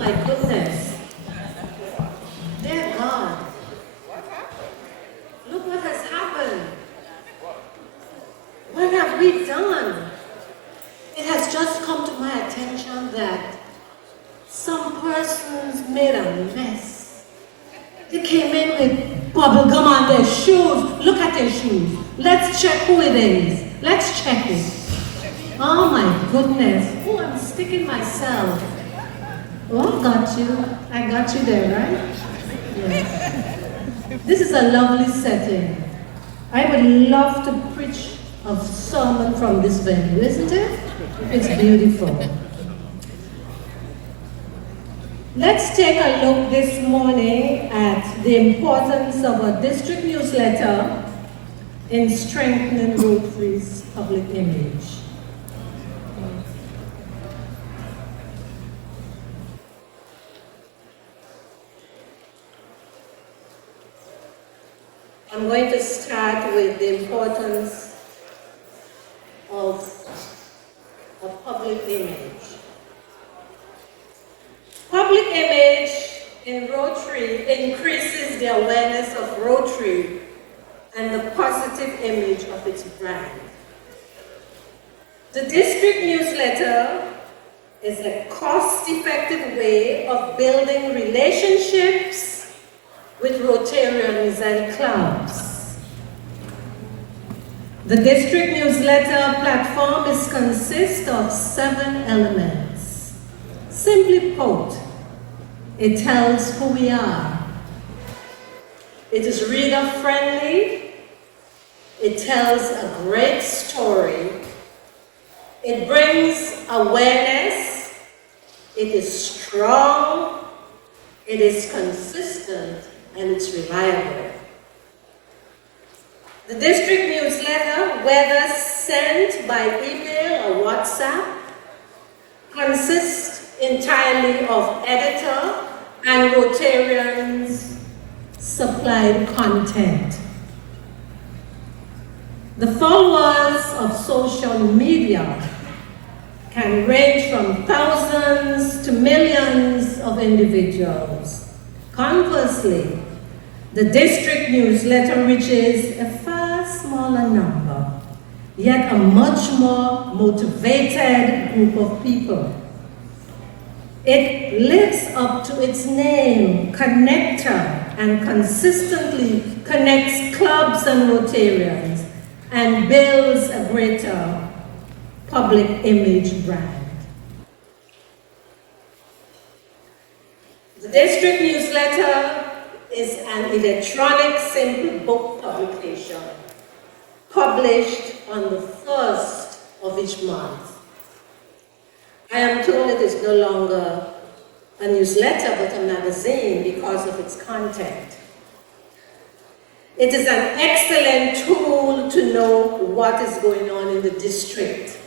my goodness. Dear God. Look what has happened. What have we done? It has just come to my attention that some persons made a mess. They came in with bubble gum on their shoes. Look at their shoes. Let's check who it is. Let's check it. Oh my goodness. Oh, I'm sticking myself. Oh, got you. I got you there, right? Yes. This is a lovely setting. I would love to preach a sermon from this venue, isn't it? It's beautiful. Let's take a look this morning at the importance of a district newsletter in strengthening Rotary's public image. I'm going to start with the importance of a public image. Public image in Rotary increases the awareness of Rotary and the positive image of its brand. The district newsletter is a cost-effective way of building relationships with Rotarians and clubs. The district newsletter platform consists of 7 elements. Simply put, it tells who we are. It is reader-friendly. It tells a great story. It brings awareness. It is strong. It is consistent. And it's reliable. The district newsletter, whether sent by email or WhatsApp, consists entirely of editor and Rotarians supplied content. The followers of social media can range from thousands to millions of individuals. Conversely, the district newsletter reaches a far smaller number, yet a much more motivated group of people. It lives up to its name, connector, and consistently connects clubs and Rotarians and builds a greater public image brand. The district newsletter is an electronic simple book publication published on the 1st of each month. I am told it is no longer a newsletter but a magazine because of its content. It is an excellent tool to know what is going on in the district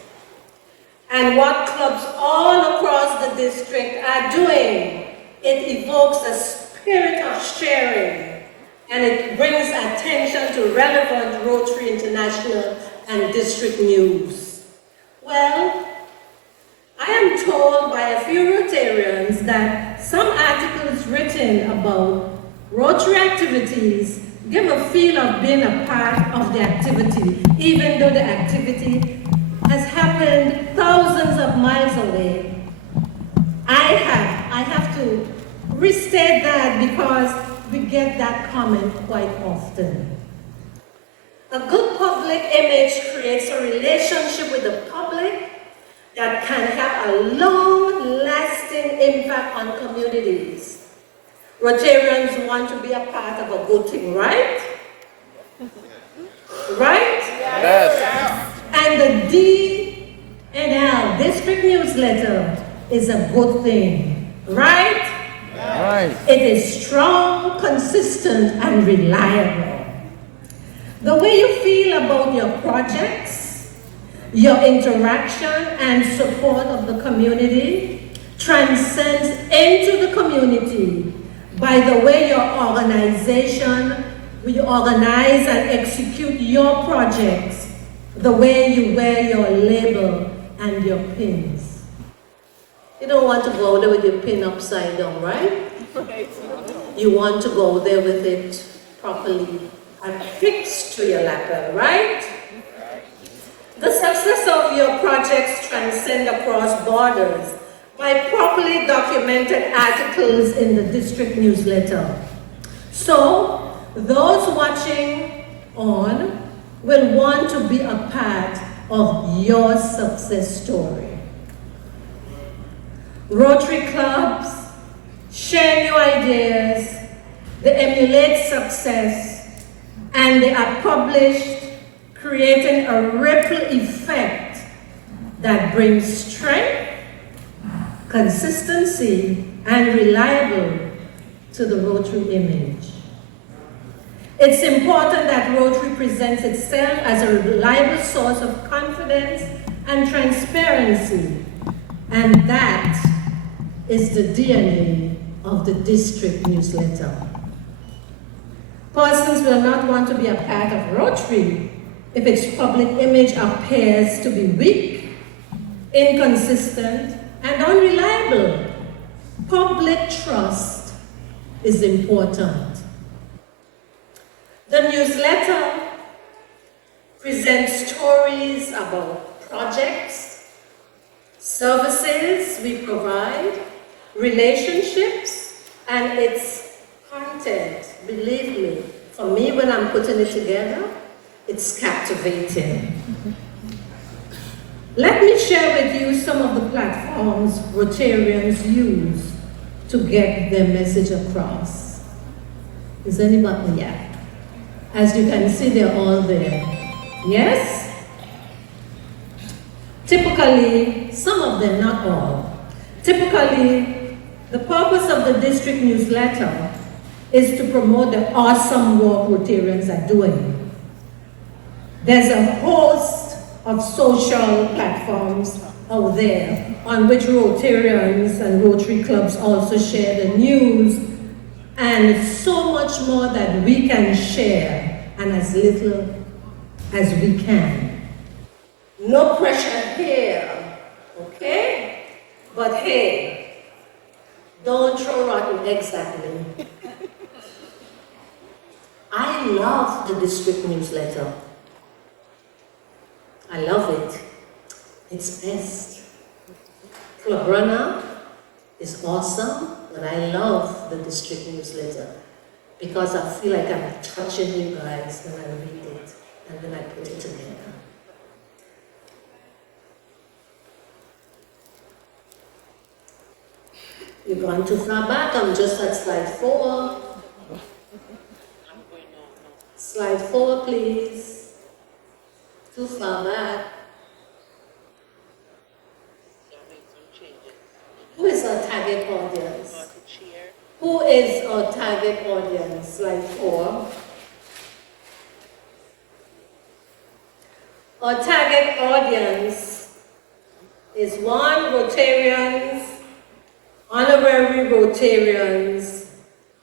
and what clubs all across the district are doing. It evokes a spirit of sharing, and it brings attention to relevant Rotary International and district news. Well, I am told by a few Rotarians that some articles written about Rotary activities give a feel of being a part of the activity, even though the activity has happened thousands of miles away. I have to restate that because we get that comment quite often. A good public image creates a relationship with the public that can have a long-lasting impact on communities. Rotarians want to be a part of a good thing, right? Right? Yes. And the DNL, District Newsletter, is a good thing, right? Right. It is strong, consistent, and reliable. The way you feel about your projects, your interaction and support of the community transcends into the community by the way your organization will organize and execute your projects, the way you wear your label and your pins. You don't want to go there with your pin upside down, right? You want to go there with it properly affixed to your lapel, right? The success of your projects transcend across borders by properly documented articles in the district newsletter. So, those watching on will want to be a part of your success story. Rotary clubs share new ideas, they emulate success, and they are published, creating a ripple effect that brings strength, consistency, and reliable to the Rotary image. It's important that Rotary presents itself as a reliable source of confidence and transparency, and that is the DNA of the district newsletter. Persons will not want to be a part of Rotary if its public image appears to be weak, inconsistent, and unreliable. Public trust is important. The newsletter presents stories about projects, services we provide, relationships, and its content. Believe me, for me, when I'm putting it together, it's captivating. Let me share with you some of the platforms Rotarians use to get their message across. Is anybody? Yeah. As you can see, they're all there. Yes? Typically, some of them, not all. Typically, the purpose of the district newsletter is to promote the awesome work Rotarians are doing. There's a host of social platforms out there on which Rotarians and Rotary clubs also share the news, and so much more that we can share, and as little as we can. No pressure here, okay? But hey, don't throw rotten eggs at me. I love the district newsletter. I love it. It's best. Club Runner is awesome, but I love the district newsletter because I feel like I'm touching you guys when I read it and when I put it together. You've gone too far back. I'm just at slide 4. Slide 4, please. Too far back. Who is our target audience? Who is our target audience? Slide 4. Our target audience is 1, Rotarians, honorary Rotarians,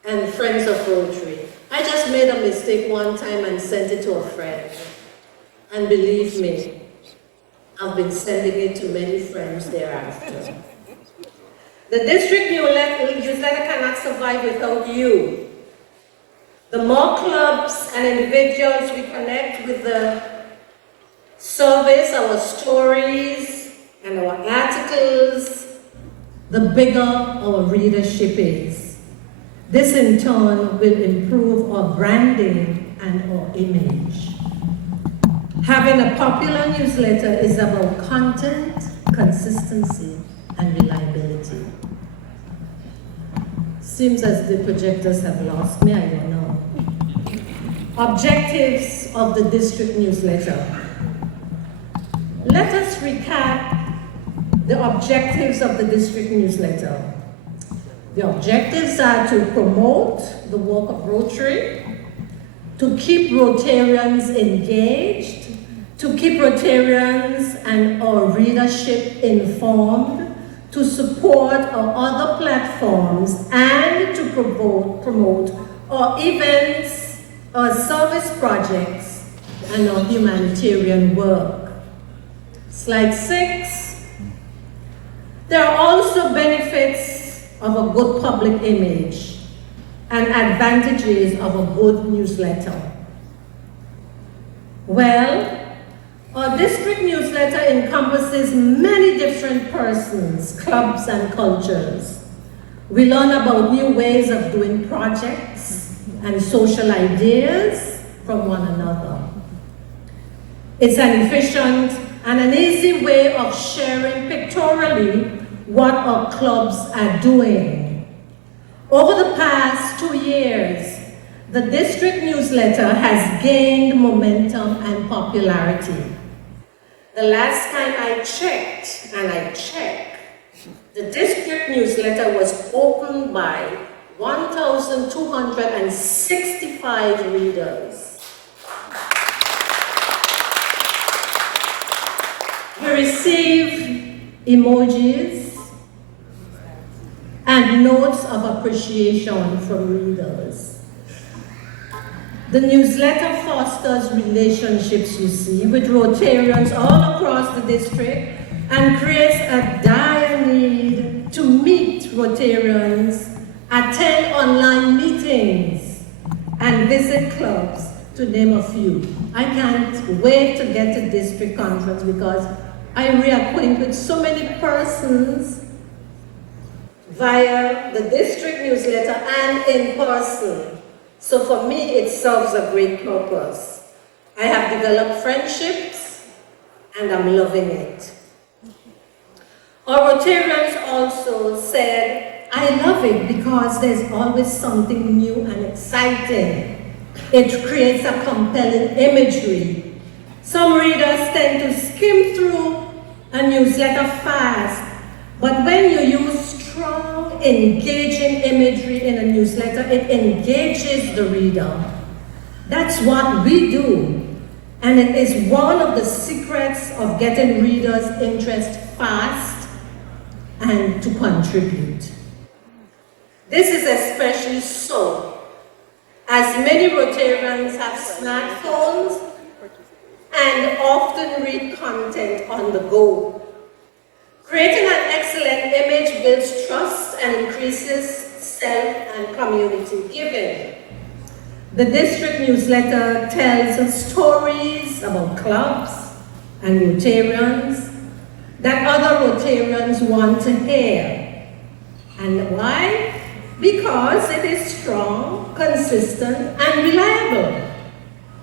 and friends of Rotary. I just made a mistake one time and sent it to a friend. And believe me, I've been sending it to many friends thereafter. The district newsletter cannot survive without you. The more clubs and individuals we connect with the service, our stories, and our articles, the bigger our readership is. This in turn will improve our branding and our image. Having a popular newsletter is about content, consistency, and reliability. Seems as the projectors have lost me, I don't know. Objectives of the district newsletter. Let us recap the objectives of the district newsletter. The objectives are to promote the work of Rotary, to keep Rotarians engaged, to keep Rotarians and our readership informed, to support our other platforms, and to promote our events, our service projects, and our humanitarian work. Slide 6. There are also benefits of a good public image and advantages of a good newsletter. Well, our district newsletter encompasses many different persons, clubs, and cultures. We learn about new ways of doing projects and social ideas from one another. It's an efficient and an easy way of sharing pictorially what our clubs are doing. Over the past 2 years, the district newsletter has gained momentum and popularity. The last time I checked, the district newsletter was opened by 1,265 readers. We receive emojis and notes of appreciation from readers. The newsletter fosters relationships, you see, with Rotarians all across the district and creates a dire need to meet Rotarians, attend online meetings, and visit clubs, to name a few. I can't wait to get to district conference because I reacquaint with so many persons via the district newsletter and in person. So for me, it serves a great purpose. I have developed friendships, and I'm loving it. Our Rotarians also said, I love it because there's always something new and exciting. It creates a compelling imagery. Some readers tend to skim through a newsletter fast, but when you use strong, engaging imagery in a newsletter, it engages the reader. That's what we do, and it is one of the secrets of getting readers' interest fast and to contribute. This is especially so as many Rotarians have smartphones and often read content on the go. Creating an excellent image builds trust and increases self and community giving. The district newsletter tells us stories about clubs and Rotarians that other Rotarians want to hear. And why? Because it is strong, consistent, and reliable.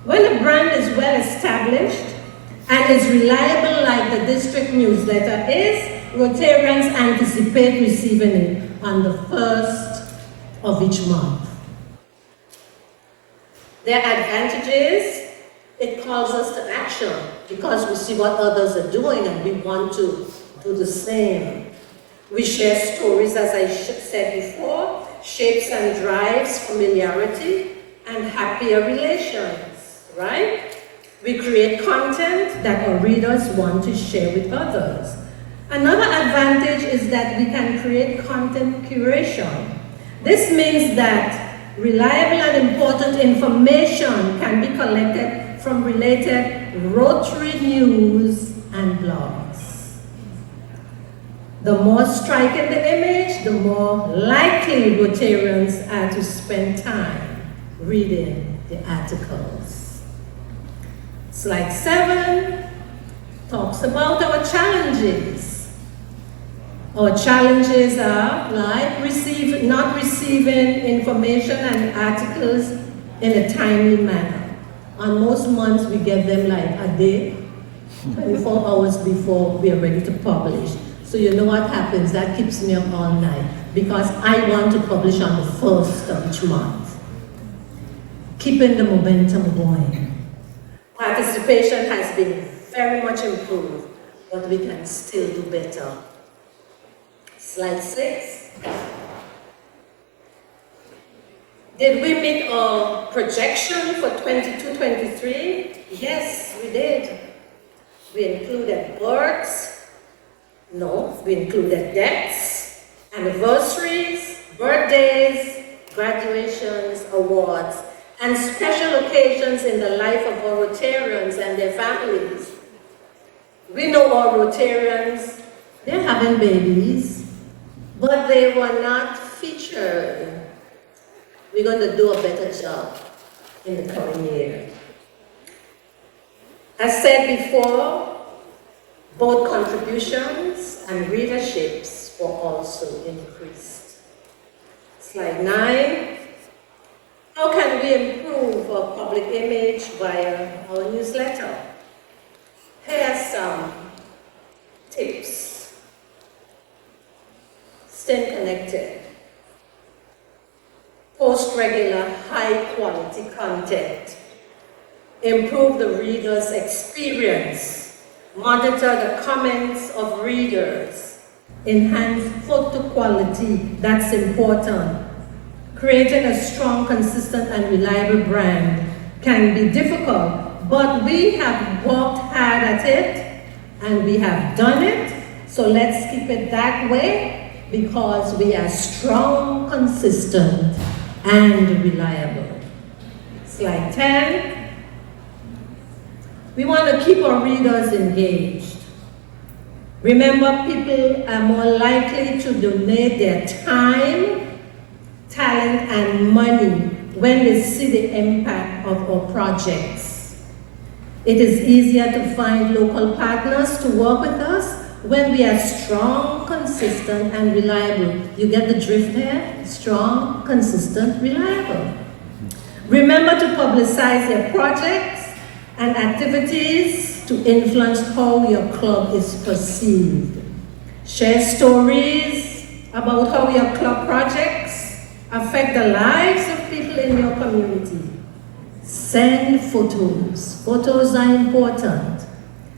When a brand is well established and is reliable like the district newsletter is, Rotarians anticipate receiving it on the 1st of each month. Their advantages, it calls us to action because we see what others are doing and we want to do the same. We share stories, as I said before, shapes and drives familiarity and happier relations, right? We create content that our readers want to share with others. Another advantage is that we can create content curation. This means that reliable and important information can be collected from related Rotary news and blogs. The more striking the image, the more likely Rotarians are to spend time reading the articles. Slide 7 talks about our challenges. Our challenges are like not receiving information and articles in a timely manner. On most months, we get them like a day, 24 hours before we are ready to publish. So you know what happens, that keeps me up all night because I want to publish on the 1st of each month. Keeping the momentum going. Participation has been very much improved, but we can still do better. Slide 6. Did we meet our projection for 22-23? Yes, we did. We included births. No, we included deaths, anniversaries, birthdays, graduations, awards, and special occasions in the life of our Rotarians and their families. We know our Rotarians They're having babies, but they were not featured. We're going to do a better job in the coming year. As said before, both contributions and readerships were also increased. Slide 9. How can we improve our public image via our newsletter? Here are some tips. Stay connected. Post regular high-quality content. Improve the reader's experience. Monitor the comments of readers. Enhance photo quality, that's important. Creating a strong, consistent, and reliable brand can be difficult, but we have worked hard at it, and we have done it, so let's keep it that way, because we are strong, consistent, and reliable. Slide 10. We want to keep our readers engaged. Remember, people are more likely to donate their time, talent, and money when they see the impact of our projects. It is easier to find local partners to work with us when we are strong, consistent, and reliable. You get the drift there? Strong, consistent, reliable. Remember to publicize your projects and activities to influence how your club is perceived. Share stories about how your club projects affect the lives of people in your community. Send photos. Photos are important.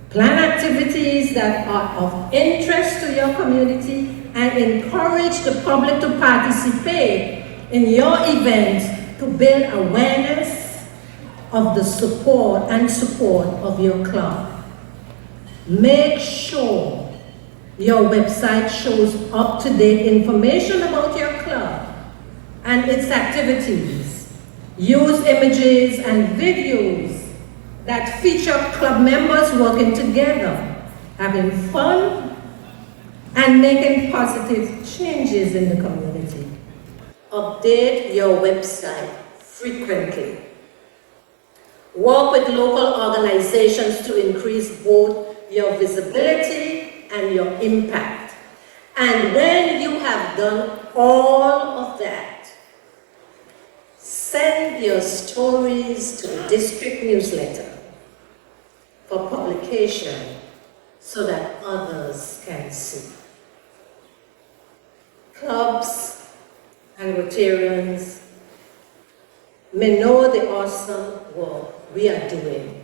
Plan activities that are of interest to your community and encourage the public to participate in your events to build awareness of the support of your club. Make sure your website shows up-to-date information about your club and its activities. Use images and videos that feature club members working together, having fun, and making positive changes in the community. Update your website frequently. Work with local organizations to increase both your visibility and your impact. And when you have done all of that, send your stories to the district newsletter for publication so that others can see. Clubs and Rotarians may know the awesome work we are doing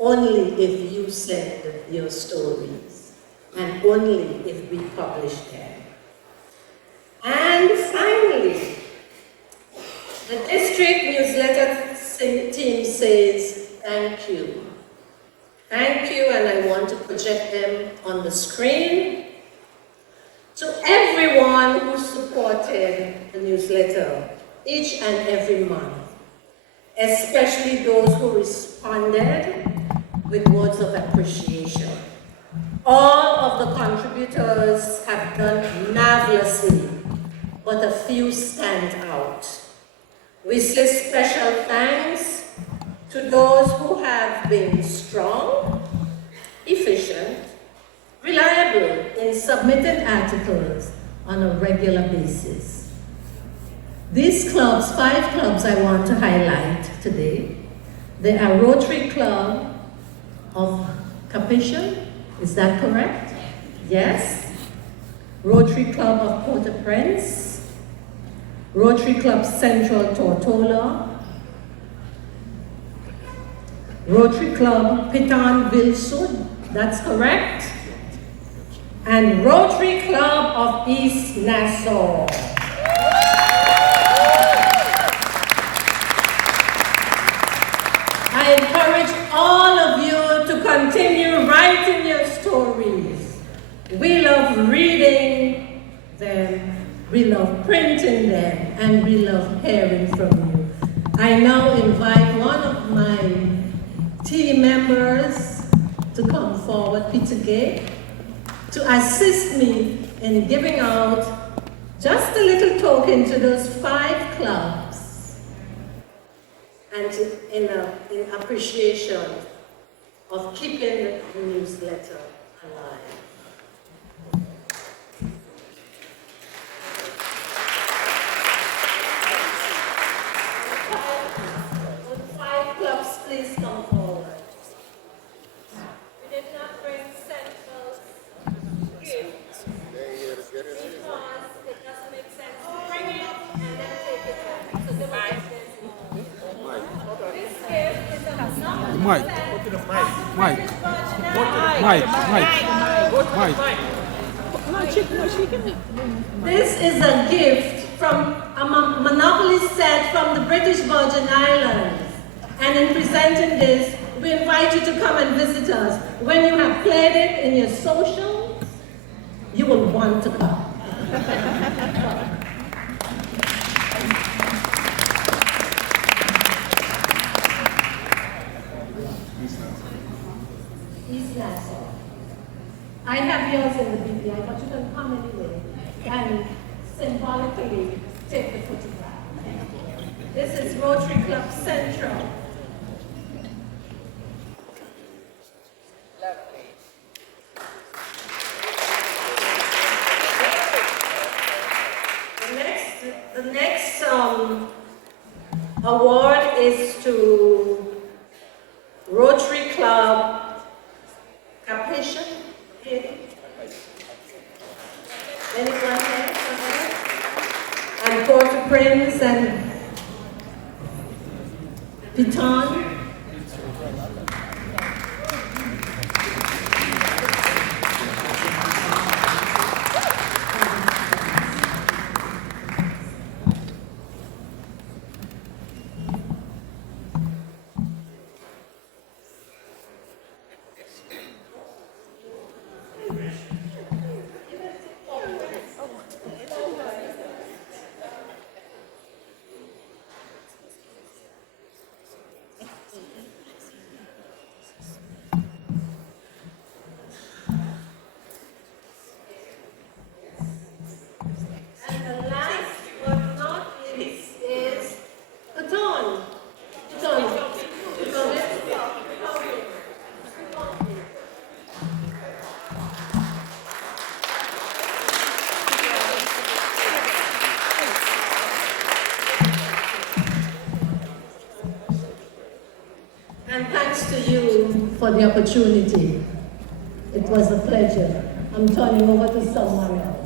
only if you send your stories and only if we publish them. And finally, the district newsletter team says thank you. Thank you, and I want to project them on the screen. To everyone who supported the newsletter each and every month, especially those who responded with words of appreciation. All of the contributors have done marvelously, but a few stand out. We say special thanks to those who have been strong, efficient, reliable in submitting articles on a regular basis. These clubs, 5 clubs I want to highlight today. They are Rotary Club of Capuchin, is that correct? Yes. Rotary Club of Port-au-Prince, Rotary Club Central Tortola, Rotary Club Piton-Ville-Sud, that's correct, and Rotary Club of East Nassau. I encourage all of you to continue writing your stories. We love reading them, we love printing them, and we love hearing from you. I now invite one of my team members to come forward, Peter Gay. to assist me in giving out just a little token to those 5 clubs and in appreciation of keeping the newsletter alive. Would 5 clubs please come forward? We did not bring samples gifts because it doesn't make sense to bring it and then take it home. So they will get this gift is a Mike. This is a gift from a Monopoly set from the British Virgin Islands. And in presenting this, we invite you to come and visit us. When you have played it in your socials, you will want to come. East Nassau. I have yours in the BBI, but you can come anyway and symbolically take the photograph. This is Rotary Club Central. The next award is to Rotary Club Capacious. Anyone else? And Port-au-Prince and Piton. And thanks to you for the opportunity. It was a pleasure. I'm turning over to someone else.